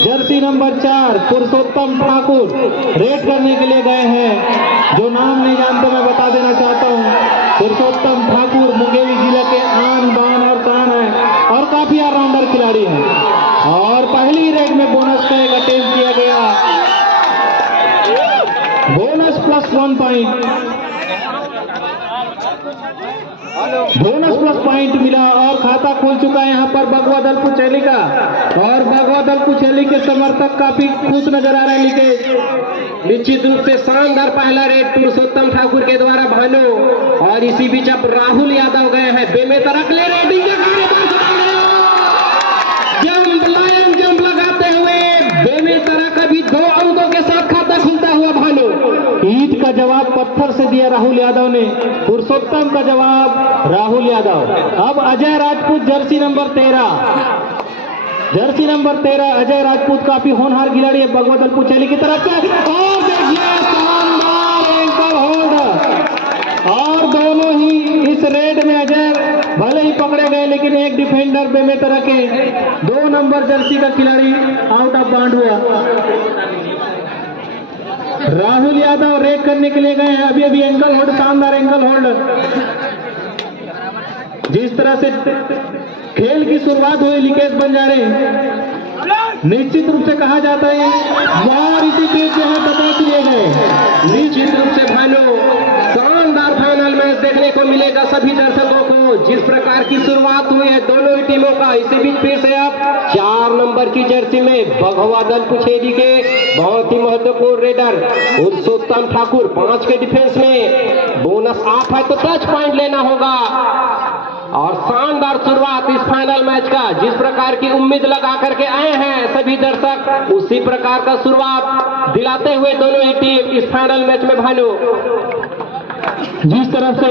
Jersey number 4 पुरुषोत्तम Thakur red करने के लिए गए हैं। जो नाम नहीं जानते मैं बता देना चाहता हूं, पुरुषोत्तम ठाकुर मुंगेली जिले के आन बान और शान है और काफी ऑलराउंडर खिलाड़ी है। और पहली रेड में बोनस का एक अटेम्प्ट किया गया, bonus plus 1 point, bonus plus point मिला और खाता खुल चुका है यहाँ पर भगवा दल कुचेली का। और भगवा दल कुचेली के समर्थक काफी खुश नजर आ रहे हैं। लिखे निश्चित रूप से शानदार पहला रेड पुरुषोत्तम ठाकुर के द्वारा भानु। और इसी बीच अब राहुल यादव गए हैं बेमेतर अगले रेडिंग जंप लायन जंप लगाते हुए बेमेतरा का भी 2 अंकों के साथ खाता खुलता हुआ भानु। ईट का जवाब पत्थर से दिया राहुल यादव ने, पुरुषोत्तम का जवाब राहुल यादव। अब Ajay Rajput Jersey number 13, Jersey number 13 Ajay Rajput काफी होनहार खिलाड़ी है भगवा दल कुचेली की तरफ से। और देखिए शानदार एंकल होल्ड। और दोनों ही इस रेड में अजय भले ही पकड़े गए लेकिन एक डिफेंडर बेमेतरा के 2 नंबर जर्सी का खिलाड़ी आउट ऑफ बाउंड हुआ। राहुल यादव रेड करने के लिए गए हैं। अभी अभी एंकल होल्ड, शानदार एंकल होल्ड। जिस तरह से खेल की शुरुआत हुई लिकेश बंजारे, निश्चित रूप से कहा जाता है और इसी बीच जो है बता लिए गए। निश्चित रूप से भानु शानदार फाइनल मैच देखने को मिलेगा सभी दर्शकों को। जिस प्रकार की शुरुआत हुई है दोनों ही टीमों का, इसी बीच फिर से अब 4 नंबर की जर्सी में भगवा दल कुचेली के बहुत ही महत्वपूर्ण रेडर पुरुषोत्तम ठाकुर 5 के डिफेंस में। बोनस आप है तो टच पॉइंट लेना होगा। और शानदार शुरुआत इस फाइनल मैच का, जिस प्रकार की उम्मीद लगा करके आए हैं सभी दर्शक, उसी प्रकार का शुरुआत दिलाते हुए दोनों ही टीम इस फाइनल मैच में भानु। जिस तरह से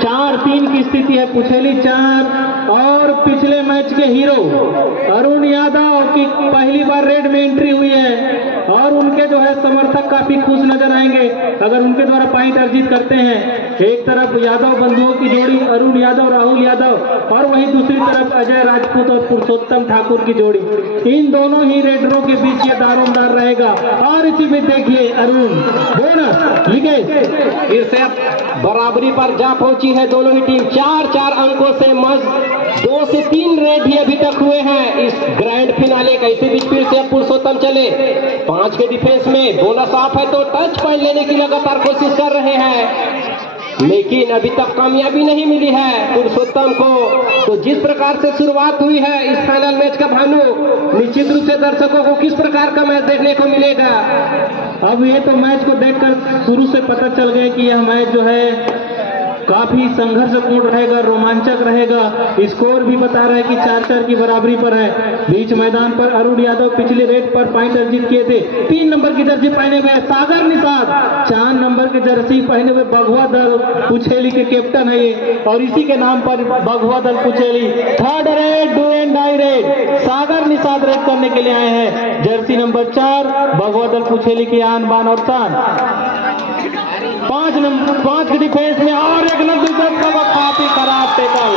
4-3 की स्थिति है, कुचेली 4 और पिछले मैच के हीरो अरुण यादव की पहली बार रेड में एंट्री हुई है और उनके जो है समर्थक काफी खुश नजर आएंगे अगर उनके द्वारा पॉइंट अर्जित करते हैं। एक तरफ यादव बंधुओं की जोड़ी अरुण यादव राहुल यादव और वहीं दूसरी तरफ अजय राजपूत और पुरुषोत्तम ठाकुर की जोड़ी। इन दोनों ही रेडरों के बीच ये दारोमदार रहेगा। और इसी में देखिए अरुण बोनस लिकेश फिर से बराबरी पर जा पहुंची है दोनों ही टीम। 4-4 अंकों से मज 2 से 3 रेड ही अभी तक हुए हैं इस ग्रैंड फिनाले का। इसी बीच फिर से पुरुषोत्तम चले 5 के डिफेंस में। बोनस ऑफ है तो टच पॉइंट लेने की लगातार कोशिश कर रहे हैं लेकिन अभी तक कामयाबी नहीं मिली है पुरुषोत्तम को। तो जिस प्रकार से शुरुआत हुई है इस फाइनल मैच का भानु, निश्चित रूप से दर्शकों को किस प्रकार का मैच देखने को मिलेगा। अब ये तो मैच को देखकर शुरू से पता चल गया कि यह मैच जो है काफी संघर्षपूर्ण रहेगा, रोमांचक रहेगा। स्कोर भी बता रहा है कि 4-4 की बराबरी पर है। बीच मैदान पर अरुण यादव पिछले रेड पर पॉइंट अर्जित किए थे। 3 नंबर की जर्सी पहने हुए सागर निषाद 4 नंबर की जर्सी पहने हुए भगवा दल कुचेली के कैप्टन है ये और इसी के नाम पर भगवा दल कुचेली। 3rd raid do and die raid Sagar Nishad raid करने के लिए आए हैं। जर्सी नंबर 4 भगवा दल कुचेली की आन बान और शान। 5 के डिफेंस में और एक लंबी जंप का काफी खराब tackle.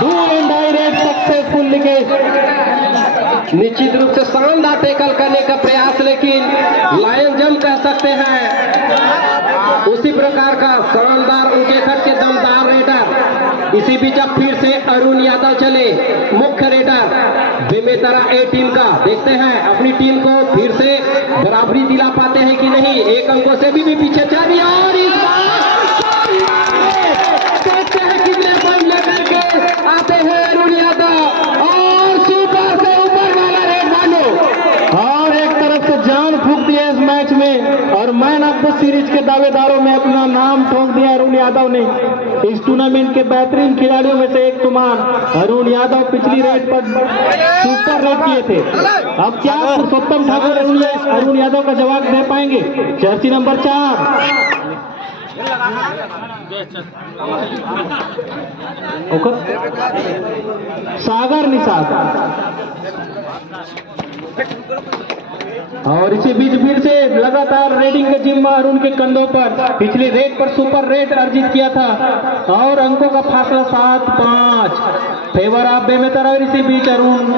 Do and die raid successful Likesh. निश्चित रूप से शानदार टेकल करने का प्रयास लेकिन लायन जंप कह सकते हैं उसी प्रकार का शानदार उनके खट के दमदार रेडर। इसी बीच अब फिर से अरुण यादव चले मुख्य रेडर बेमेतरा ए टीम का। देखते हैं अपनी टीम को फिर से बराबरी दिला पाते हैं कि नहीं। 1 अंकों से भी पीछे चल रही है और इस बार देखते हैं कितने पॉइंट लेकर के आते हैं अरुण यादव और सुपर से ऊपर वाला रेड मानो। और एक तरफ से जान फूंक दिया इस मैच में और मैन ऑफ द सीरीज के दावेदारों में अपना नाम ठोक दिया अरुण यादव ने। इस टूर्नामेंट के बेहतरीन खिलाड़ियों में से एक शुमार अरुण यादव पिछली रेड पर सुपर रेड किए थे। अब क्या पुरुषोत्तम ठाकुर अरुण यादव का जवाब दे पाएंगे। जर्सी नंबर 4 सागर निषाद और इसी बीच फिर से लगातार रेडिंग के जिम्मा अरुण के कंधों पर। पिछले रेड पर सुपर रेड अर्जित किया था और अंकों का फासला 7-5 फेवर ऑफ बेमेतरा। और इसी बीच अरुण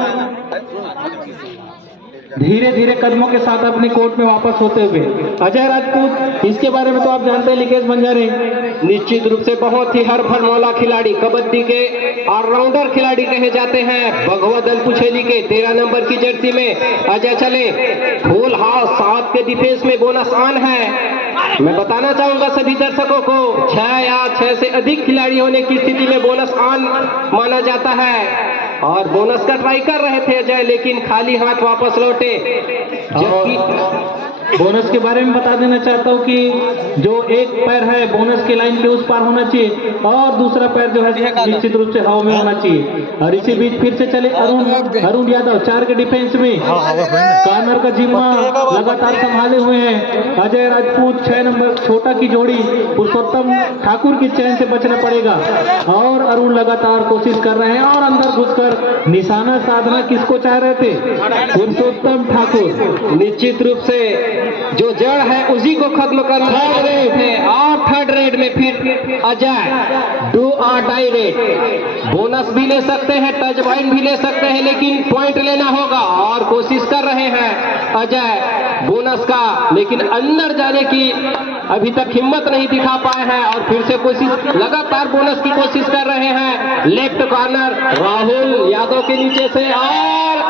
धीरे धीरे कदमों के साथ अपने कोर्ट में वापस होते हुए। अजय राजपूत, इसके बारे में तो आप जानते हैं लिकेश बंजारे, निश्चित रूप से बहुत ही हर भरमौला खिलाड़ी, कबड्डी के ऑलराउंडर खिलाड़ी कहे जाते हैं। भगवा दल पुछेली के 13 नंबर की जर्सी में अजय चले। फुल हाउस 7 के डिफेंस में बोनस ऑन है। मैं बताना चाहूंगा सभी दर्शकों को 6 या 6 से अधिक खिलाड़ी होने की स्थिति में बोनस ऑन माना जाता है। और बोनस का ट्राई कर रहे थे अजय, लेकिन खाली हाथ वापस लौटे। जबकि बोनस के बारे में बता देना चाहता हूँ कि जो एक पैर है बोनस के लाइन के उस पार होना चाहिए और दूसरा पैर जो है निश्चित रूप से हवा में होना चाहिए। और इसी बीच फिर से चले अरुण यादव 4 के डिफेंस में, कॉर्नर का जिम्मा लगातार संभाले हुए हैं अजय राजपूत। 6 नंबर छोटा की जोड़ी पुरुषोत्तम ठाकुर की चैन से बचना पड़ेगा और अरुण लगातार कोशिश कर रहे हैं और अंदर घुसकर निशाना साधना किसको चाह रहे थे? पुरुषोत्तम ठाकुर। निश्चित रूप से जो जड़ है उसी को खत्म करना रहे थे। और थर्ड रेड में फिर अजय डू और डाई रेड, बोनस भी ले सकते हैं, टच पॉइंट भी ले सकते हैं, लेकिन पॉइंट लेना होगा और कोशिश कर रहे हैं अजय बोनस का, लेकिन अंदर जाने की अभी तक हिम्मत नहीं दिखा पाए हैं। और फिर से कोशिश, लगातार बोनस की कोशिश कर रहे हैं। लेफ्ट कॉर्नर राहुल यादव के नीचे से और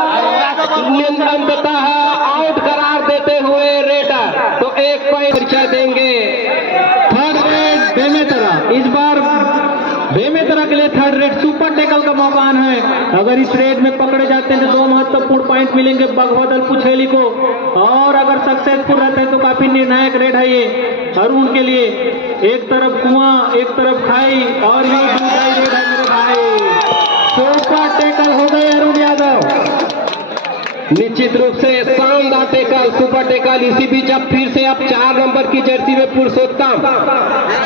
अंततः आउट करार देते हुए रेडर तो 1 पॉइंट परीक्षा देंगे। थर्ड रेड बेमेतरा, इस बार बेमेतरा के लिए थर्ड रेड सुपर टैकल का मौका है। अगर इस रेड में पकड़े जाते हैं तो 2 महत्वपूर्ण पॉइंट मिलेंगे भगवा दल पुछेली को, और अगर सक्सेसफुल रहते हैं तो काफी निर्णायक रेड है ये अरुण के लिए। एक तरफ कुआं, एक तरफ खाई और ये दूसरी रेड है मेरे भाई। सुपर टैकल हो गए अरुण यादव। निश्चित रूप से शानदार टैकल, सुपर टैकल। इसी बीच अब फिर से अब 4 नंबर की जर्सी में पुरुषोत्तम,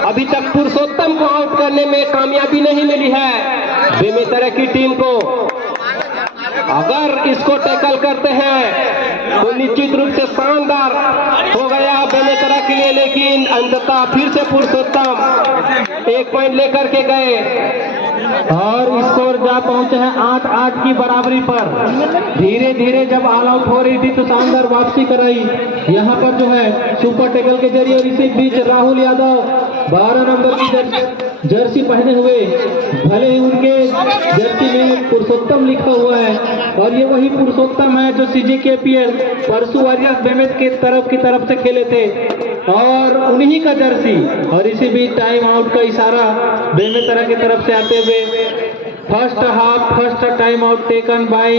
अभी तक पुरुषोत्तम को आउट करने में कामयाबी नहीं मिली है बेमेतरा की टीम को। अगर इसको टैकल करते हैं तो निश्चित रूप से शानदार हो गया बेमेतरा के लिए, लेकिन अंततः फिर से पुरुषोत्तम 1 पॉइंट लेकर के गए और स्कोर जा पहुंचे हैं 8-8 की बराबरी पर। धीरे धीरे जब ऑल आउट हो रही थी तो शानदार वापसी कराई यहाँ पर जो है सुपर टैकल के जरिए। और इसी बीच राहुल यादव 12 नंबर की जर्सी पहने हुए, भले ही उनके जर्सी में पुरुषोत्तम लिखा हुआ है और ये वही पुरुषोत्तम है जो CJKPL परसू वॉरियर्स बेमेत के तरफ से खेले थे और उन्हीं का जर्सी। और इसी बीच टाइम आउट का इशारा बेमेतरा की तरफ से आते हुए first time out taken by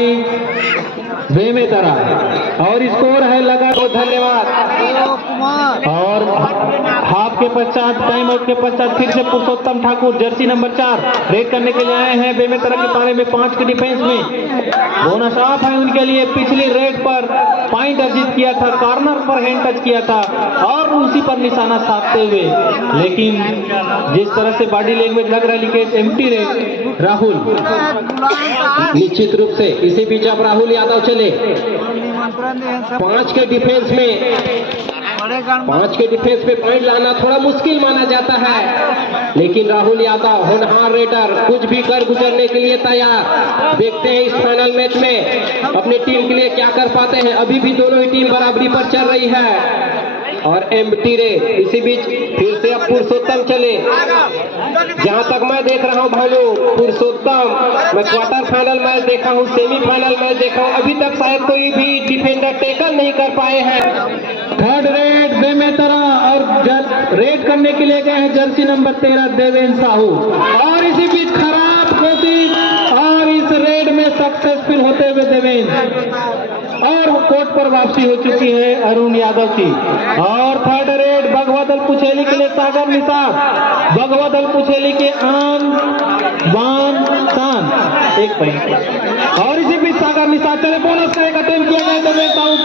Bemetara और स्कोर है लगा। तो धन्यवाद। और हाफ के पश्चात, टाइम आउट के पश्चात फिर से पुरुषोत्तम ठाकुर जर्सी नंबर 4 रेड करने के लिए आए हैं बेमेतरा के पाले में 5 के डिफेंस में। बोनस ऑफ है उनके लिए। पिछली रेड पर पॉइंट अर्जित किया था, कॉर्नर पर हैंड टच किया था और उसी पर निशाना साधते हुए, लेकिन जिस तरह से बॉडी लैंग्वेज लग रहा है लिकेश एम्प्टी रेड राहुल। निश्चित रूप से इसी बीच अब राहुल यादव चले 5 के डिफेंस में पॉइंट लाना थोड़ा मुश्किल माना जाता है, लेकिन राहुल यादव होनहार रेडर कुछ भी कर गुजरने के लिए तैयार। देखते हैं इस फाइनल मैच में अपनी टीम के लिए क्या कर पाते हैं। अभी भी दोनों ही टीम बराबरी पर चल रही है और एम्प्टी रेड। इसी बीच फिर से अब पुरुषोत्तम चले। जहां तक मैं देख रहा हूं भाइयों, पुरुषोत्तम, मैं क्वार्टर फाइनल मैच देखा हूं, सेमीफाइनल मैच देखा हूं, अभी तक शायद कोई भी डिफेंडर टैकल नहीं कर पाए हैं। थर्ड रेड बेमेतरा और रेड करने के लिए गए हैं जर्सी नंबर 13 देवेंद्र साहू। और इसी बीच खराब कोशिश और इस रेड में सक्सेसफुल होते हुए देवेंद्र और कोर्ट पर वापसी हो चुकी है अरुण यादव की। और थर्ड रेड भगवा दल पुछेली के लिए सागर निसार, भगवा दल पुछेली के आन बान शान 1 पॉइंट। और इसी बीच सागर निसार चले, बोनस का एक अटेम्प्ट किया गया देवेंद्र साहू,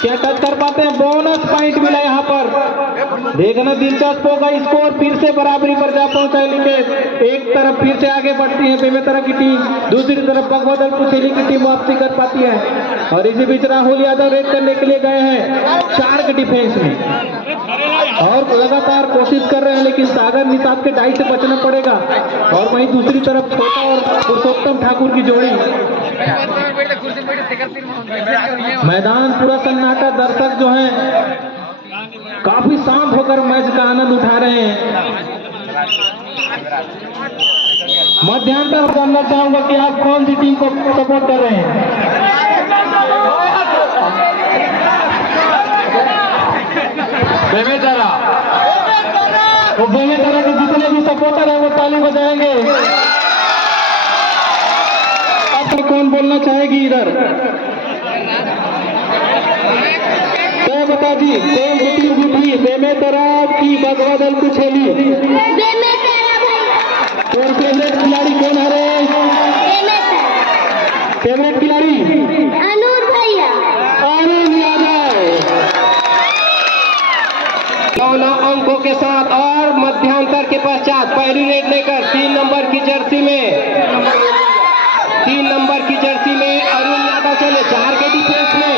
क्या टच कर पाते हैं? बोनस पॉइंट मिला यहाँ पर देखना दिलचस्प होगा, स्कोर फिर से बराबरी पर जा पहुंचा है निकेश। एक तरफ फिर से आगे बढ़ती है बेमेतरा की टीम, दूसरी तरफ भगवदल कुचेली की टीम वापसी कर पाती है। और इसी बीच राहुल यादव रेड करने के लिए गए हैं 4 के डिफेंस में और लगातार कोशिश कर रहे हैं, लेकिन सागर निषाद के डाई से बचना पड़ेगा। और वहीं दूसरी तरफ छोटा और पुरुषोत्तम ठाकुर की जोड़ी, मैदान पूरा सन्नाटा, दर्शक जो है काफी शांत होकर मैच का आनंद उठा रहे हैं। मध्यांतर जानना चाहूंगा कि आप कौन सी टीम को सपोर्ट कर रहे हैं? बेमेतरा। वो बेमेतरा के जितने भी सपोर्टर हैं वो ताली बजाएंगे। अब कौन बोलना चाहेगी इधर? बता जी, कौन सी टीम जीती? बेमेतरा की भगवदल कुचेली? और फेवरेट खिलाड़ी कौन है रे? फेवरेट खिलाड़ी अनूर भैया, अरुण यादव। 9 अंकों के साथ और मध्यांतर के पश्चात पहली रेड लेकर 3 नंबर की जर्सी में 3 नंबर की जर्सी में अरुण यादव चले 4 के डिफेंस में।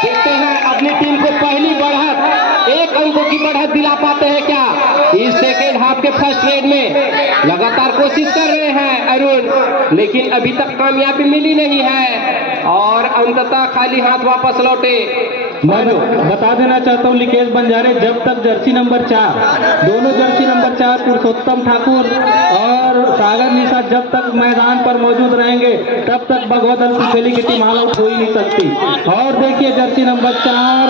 देखते हैं अपनी टीम को पहली बढ़त 1 अंकों की बढ़त दिला पाते हैं क्या इस सेकेंड हाफ के फर्स्ट रेड में। लगातार कोशिश कर रहे हैं अरुण, लेकिन अभी तक कामयाबी मिली नहीं है और अंततः खाली हाथ वापस लौटे। मैं बता देना चाहता हूँ लिकेश बंजारे, जब तक जर्सी नंबर 4, दोनों जर्सी नंबर 4 पुरुषोत्तम ठाकुर और सागर निषाद जब तक मैदान पर मौजूद रहेंगे तब तक भगवदल कुचेली की टीम ऑल आउट हो ही नहीं सकती। और देखिए जर्सी नंबर 4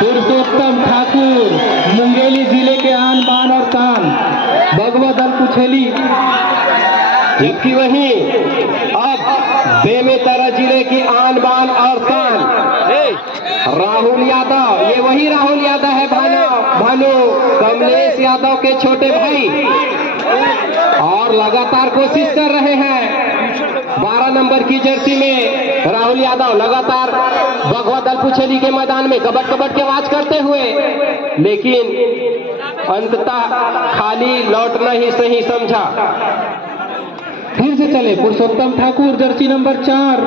पुरुषोत्तम ठाकुर, मुंगेली जिले के आन बान और शान भगवदल कुचेली। जबकि वहीं अब बेमेतरा जिले की आन बान और शान राहुल यादव, ये वही राहुल यादव है भानु कमलेश यादव के छोटे भाई, और लगातार कोशिश कर रहे हैं 12 नंबर की जर्सी में राहुल यादव लगातार भगवदल कुचेली के मैदान में कबड्ड कबड्ड की आवाज करते हुए, लेकिन अंततः खाली लौटना ही सही समझा। फिर से चले पुरुषोत्तम ठाकुर जर्सी नंबर 4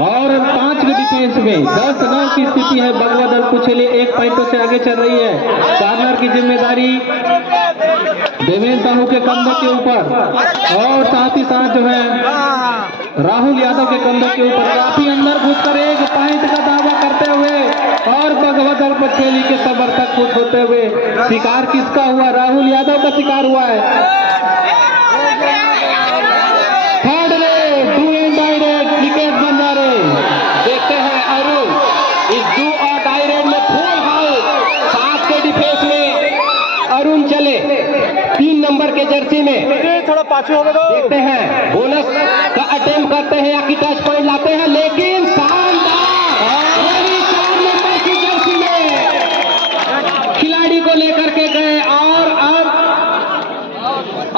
और 5 के डिफेंस में 10 रन की स्थिति है। भगवदल कुचेली 1 पॉइंटों से आगे चल रही है। कार्नर की जिम्मेदारी देवेंद्र साहू के कंधों के ऊपर और साथ ही साथ जो है राहुल यादव के कंधों के ऊपर। काफी अंदर घुसकर 1 पॉइंट का दावा करते हुए और भगवदल कुचेली के समर्थक खुश होते हुए। शिकार किसका हुआ? राहुल यादव का शिकार हुआ है। Third raid, do and die raid, विकेट बंजारे। देखते हैं अरुण इस डू और डाई रेड में फुल हाउस 7 के डिफेंस में अरुण चले 3 नंबर के जर्सी में। थोड़ा पाछू हो गए तो देखते हैं बोनस का अटेम्प्ट करते हैं या कि टच पॉइंट लाते हैं, लेकिन शानदार वही 4 नंबर की जर्सी में खिलाड़ी को लेकर के गए और अब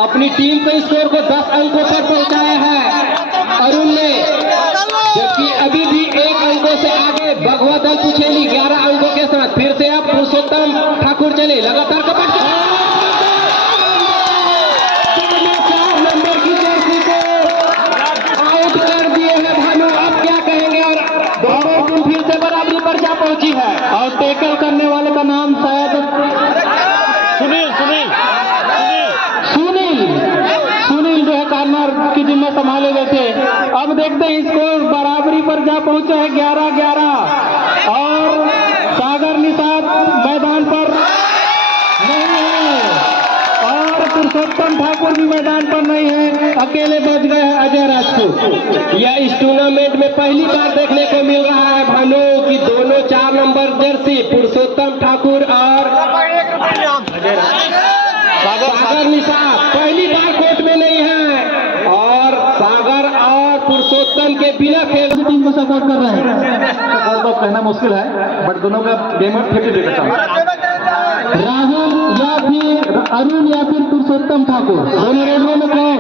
अपनी टीम के स्कोर को 10 अंकों पर पहुंचाया है अरुण ने, जबकि अभी भी 1 अंकों से आगे भगवदल कुचेली 11 अंकों के साथ। फिर से अब पुरुषोत्तम ठाकुर चले लगातार कबड्डी 4 नंबर की जर्सी को आउट कर दिए हैं भानु। अब क्या कहेंगे? और दोनों टीम फिर से बराबरी पर जा पहुंची है और टैकल करने वाले का नाम शायद सुनील जो है कार्नर की जिम्मे संभाले गए थे। अब देखते हैं स्कोर बराबरी पर जा पहुंचा है 11-11 और सागर निषाद मैदान पर नहीं है और पुरुषोत्तम ठाकुर भी मैदान पर नहीं है, अकेले बच गए हैं अजय राजपूत। यह इस टूर्नामेंट में पहली बार देखने को मिल रहा है भानु कि दोनों 4 नंबर जर्सी पुरुषोत्तम ठाकुर और सागर निषाद पहली बार कोर्ट में नहीं है और सागर और पुरुषोत्तम के बिना खेल टीम को सपोर्ट कर रहे हैं। तो कहना मुश्किल है बट दोनों का गेम 50-50 राहुल या फिर अरुण या फिर पुरुषोत्तम ठाकुर, दोनों रेडरों में कौन?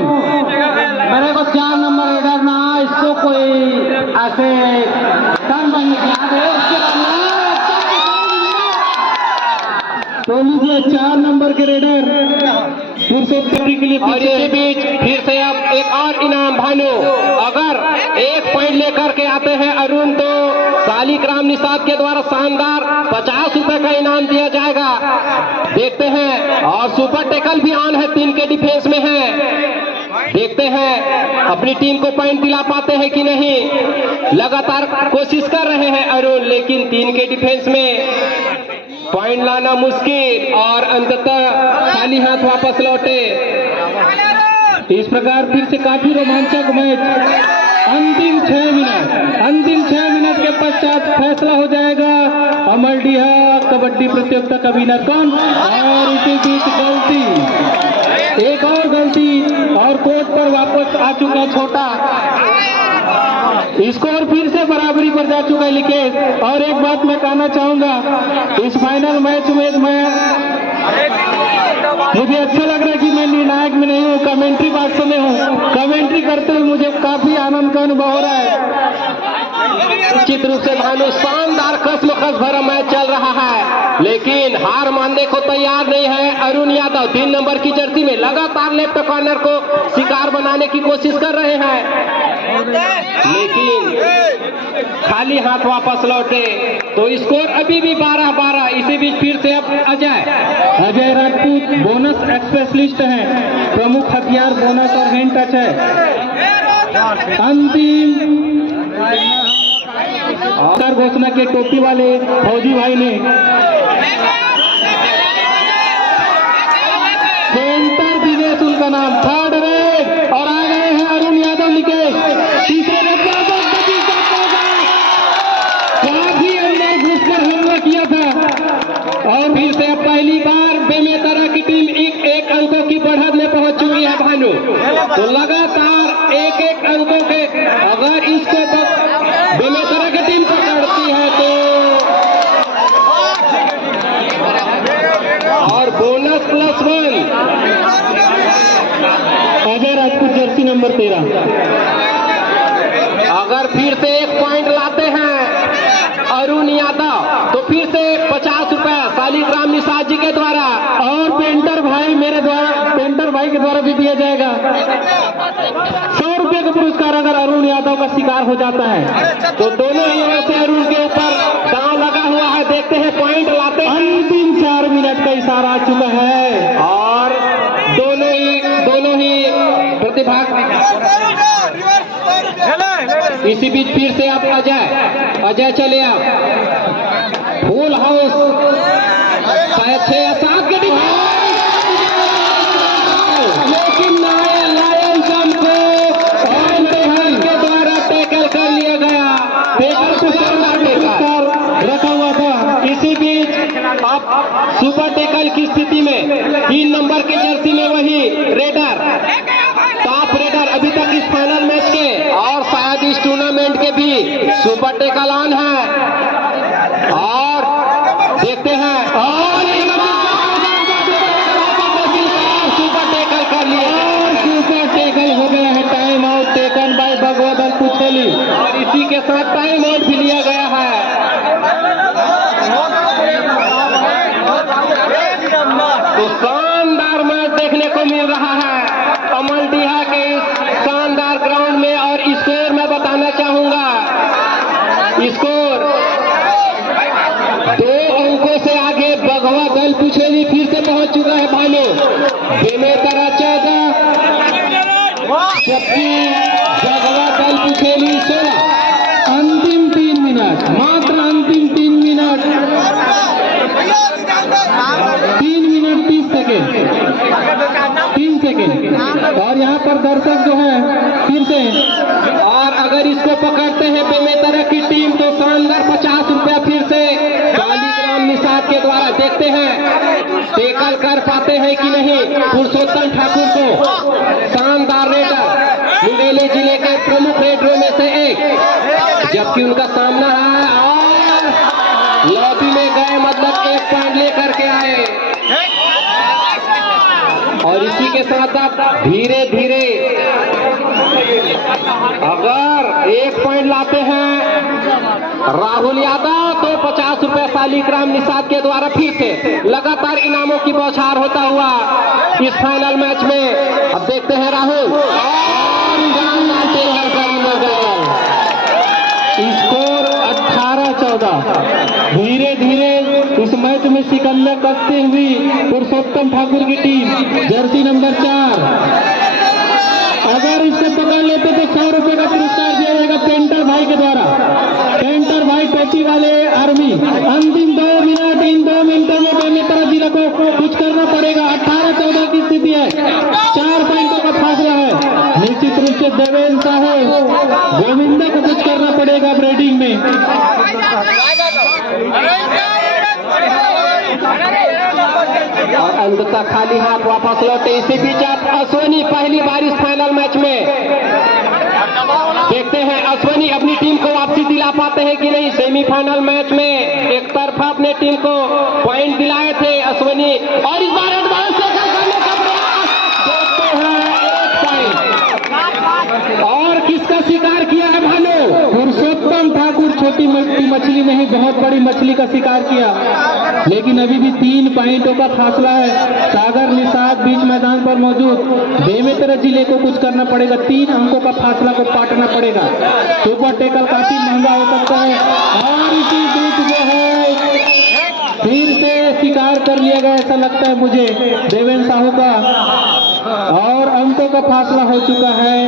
मेरे को 4 नंबर रेडर ना, इसको कोई ऐसे टर्न बनने के तो लीजिए 4 नंबर के रेडर पुरुषोत्तम के लिए और इसी बीच फिर से अब एक और इनाम भानु, अगर 1 पॉइंट लेकर के आते हैं अरुण तो शालिग्राम निषाद के द्वारा शानदार 50 रुपए का इनाम दिया जाएगा। देखते हैं, और सुपर टैकल भी ऑन है, 3 के डिफेंस में है। देखते हैं अपनी टीम को पॉइंट दिला पाते हैं कि नहीं। लगातार कोशिश कर रहे हैं अरुण, लेकिन 3 के डिफेंस में पॉइंट लाना मुश्किल और अंततः खाली हाथ वापस लौटे। इस प्रकार फिर से काफी रोमांचक मैच। अंतिम 6 मिनट के पश्चात फैसला हो जाएगा अमलडीहा कबड्डी प्रतियोगिता का विनर कौन। और इसी बीच गलती, एक और गलती और कोर्ट पर वापस आ चुका है छोटा। स्कोर फिर से बराबरी पर जा चुका है लिकेश। और एक बात मैं कहना चाहूंगा, इस फाइनल मैच में मुझे अच्छा लग रहा है कि मैं निर्णायक में नहीं हूँ, कमेंट्री बॉक्स में हूँ। कमेंट्री करते हुए मुझे काफी आनंद का अनुभव हो रहा है। निश्चित रूप से भानु शानदार कसमकस भरा मैच चल रहा है, लेकिन हार मानने को तैयार नहीं है अरुण यादव। 3 नंबर की जर्सी में लगातार लेफ्ट कॉर्नर को शिकार बनाने की कोशिश कर रहे हैं, लेकिन खाली हाथ वापस लौटे। तो स्कोर अभी भी 12-12। इसी बीच फिर से अब अजय राजपूत बोनस स्पेशलिस्ट हैं, प्रमुख हथियार बोनस और हैंड टच है। अंतिम घोषणा के टोपी वाले फौजी भाई ने सेंटर दिनेश उनका नाम, 3rd रेड, और आ गए हैं अरुण यादव निकेश। 3रे रेड काफी अंदर घुसकर हमला किया था। और फिर से पहली बार बेमेतरा की टीम एक अंकों की बढ़त में पहुंच चुकी है भानु। तो लगातार एक अंकों के, अगर इसको बेमेतरा की टीम पकड़ती है तो और bonus +1 Ajay Rajput Jersey number 13। अगर फिर से 1 पॉइंट लाते हैं अरुण यादव तो फिर से 50 रुपए शालिग्राम निषाद जी के द्वारा और पेंटर भाई के द्वारा भी दिया जाएगा 100 रुपए का पुरस्कार अगर अरुण यादव का शिकार हो जाता है। तो दोनों ही ओर से अरुण के ऊपर दांव लगा हुआ है। देखते हैं पॉइंट लाते हैं। अंतिम 4 मिनट का इशारा आ चुका है और दोनों ही प्रतिभाग। इसी बीच फिर से आप अजय चले आप फुल हाउस शायद 6 या 7 के लेकिन लायन जम को के द्वारा टैकल कर लिया गया। रखा हुआ था। इसी बीच अब सुपर टैकल की स्थिति में 3 नंबर की जर्सी में वही रेडर, टॉप रेडर अभी तक इस फाइनल मैच के और शायद इस टूर्नामेंट के भी सुपर टैकल ऑन है। और देखते हैं और सुपर टैकल कर लिया। सुपर टैकल हो गया है। टाइम आउट टेकन बाय भगवदन पुछेली और इसी के साथ टाइम आउट भी लिया गया है। तो शानदार मैच देखने को मिल रहा है अमलडीहा के इस शानदार ग्राउंड में। और स्कोर मैं बताना चाहूंगा, स्कोर 2 अंकों से आगे बघवा दल पुछेली फिर से पहुंच चुका है भानु। बेमेतरा 14 जबकि बघवा दल पुछेली 16। अंतिम 3 मिनट, मात्र अंतिम 3 मिनट 30 सेकेंड 3 सेकेंड। और यहाँ पर दर्शक जो है फिर से, और अगर इसको पकड़ते हैं बेमेतरा की टीम तो शानदार 50 रुपया फिर से शालिग्राम निषाद के द्वारा। देखते हैं टैकल कर पाते हैं कि नहीं पुरुषोत्तम ठाकुर को। शानदार रेडर, मुंगेली जिले के प्रमुख रेडरों में से एक, जबकि उनका सामना है और लॉबी में गए, मतलब 1 पॉइंट लेकर के आए। और इसी के साथ साथ धीरे धीरे अगर 1 पॉइंट लाते हैं राहुल यादव तो 50 रुपए सालिग्राम निषाद के द्वारा फिर से लगातार इनामों की बौछार होता हुआ इस फाइनल मैच में। अब देखते हैं राहुल और जान डालते हैं करीना गैल। स्कोर 18-14। धीरे धीरे इस मैच में सिकंदर कसते हुई पुरुषोत्तम ठाकुर की टीम जर्सी नंबर 4। अगर इससे पकड़ लेते तो 100 रुपए का पुरस्कार दिया जाएगा पेंटर भाई के द्वारा। पेंटर भाई टोपी वाले आर्मी। अंतिम 2 मिनट, इन 2 मिनटों में बेमेतरा जिला को कुछ करना पड़ेगा। 18-14 की स्थिति है, 4 पॉइंटों का फासला है। निश्चित रूप से देवेंद्र साहू गोविंदा को कुछ करना पड़ेगा ब्रेडिंग में। और अंततः खाली हाथ वापस लौटे। इसी बीच अश्विनी पहली बार इस फाइनल मैच में देखते हैं अश्विनी अपनी टीम को वापसी दिला पाते हैं कि नहीं। सेमीफाइनल मैच में एक तरफा अपने टीम को पॉइंट दिलाए थे अश्विनी और इस बार एडवांस करने का प्रयास। देखते हैं 1 पॉइंट और किसका शिकार किया है भानु? पुरुषोत्तम ठाकुर छोटी मछली नहीं बहुत बड़ी मछली का शिकार किया, लेकिन अभी भी 3 पॉइंटों का फासला है। सागर निषाद बीच मैदान पर मौजूद। बेमेतरा जिले को कुछ करना पड़ेगा, 3 अंकों का फासला को पाटना पड़ेगा। सुपर टेकल काफी महंगा हो सकता है और इसी बीच जो है फिर से शिकार कर लिया गया ऐसा लगता है मुझे देवेंद्र साहू का। और अंकों का फासला हो चुका है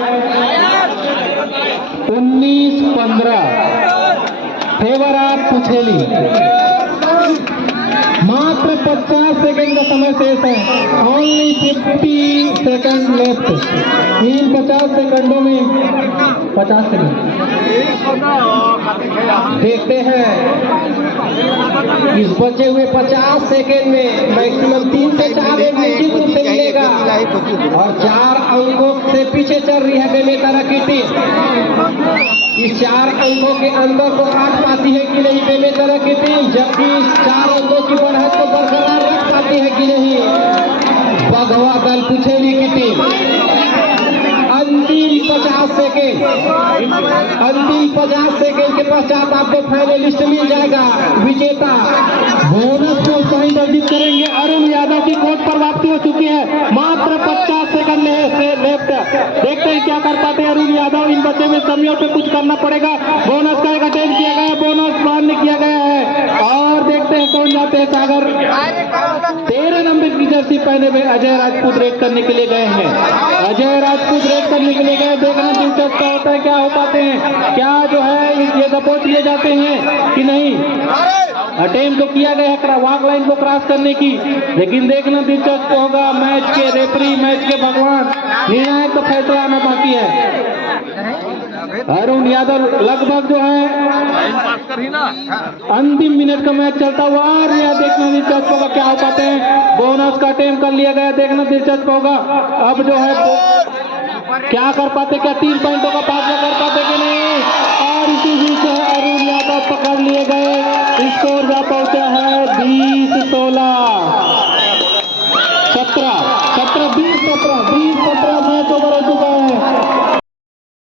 19-15 फेवर ऑफ पुछेली। मात्र 50 सेकंड का समय शेष है। Only 50 second left. इन 50 सेकंडों में 50 सेकंड देखते हैं इस बचे हुए 50 सेकेंड में मैक्सिमम 3 से 4 अंक निश्चित रूप से मिलेगा और 4 अंकों से पीछे चल रही है बेमेतरा की टीम। इस 4 अंकों के अंदर को काट पाती है कि नहीं बेमेतरा की टीम, जबकि इस 4 अंकों की बढ़त को बरकरार रख पाती है कि नहीं बघवा दल पुछेली की टीम। अंतिम 50 सेकेंड, अंतिम 50 सेकेंड के पश्चात आपको फाइनलिस्ट मिल जाएगा विजेता। बोनस को पॉइंट अर्जित करेंगे। अरुण यादव की कोर्ट पर वापसी हो चुकी है। मात्र 50 सेकंड लेफ्ट। देखते हैं क्या कर पाते हैं अरुण यादव। इन बचे हुए समयों पे कुछ करना पड़ेगा। बोनस का एक अटेम्प्ट किया गया, बोनस बंद किया गया है और देखते हैं कौन जाते हैं। सागर 13 नंबर की जर्सी पहने हुए अजय राजपूत रेड करने के लिए गए हैं। अजय राजपूत रेड करने के लिए गए। देखना दिलचस्प होता है क्या हो पाते हैं, क्या जो है ये सपोर्ट लिए जाते हैं कि नहीं। अटेम्प्ट तो किया गया है वॉक लाइन को क्रॉस करने की, लेकिन देखना दिलचस्प होगा। मैच के रेफरी, मैच के भगवान, निर्णायक तो फैसला आना बाकी है। अरुण यादव लगभग जो है अंतिम मिनट का मैच चलता हुआ और यह देखना दिलचस्प होगा क्या हो पाते हैं। बोनस का अटेम्प्ट कर लिया गया, देखना दिलचस्प होगा। अब जो है क्या कर पाते, क्या 3 पॉइंटों का फासला कर पाते कि नहीं। और इसी बीच अरुण यादव पकड़ लिए गए। स्कोर जा पहुंचा है 20-16।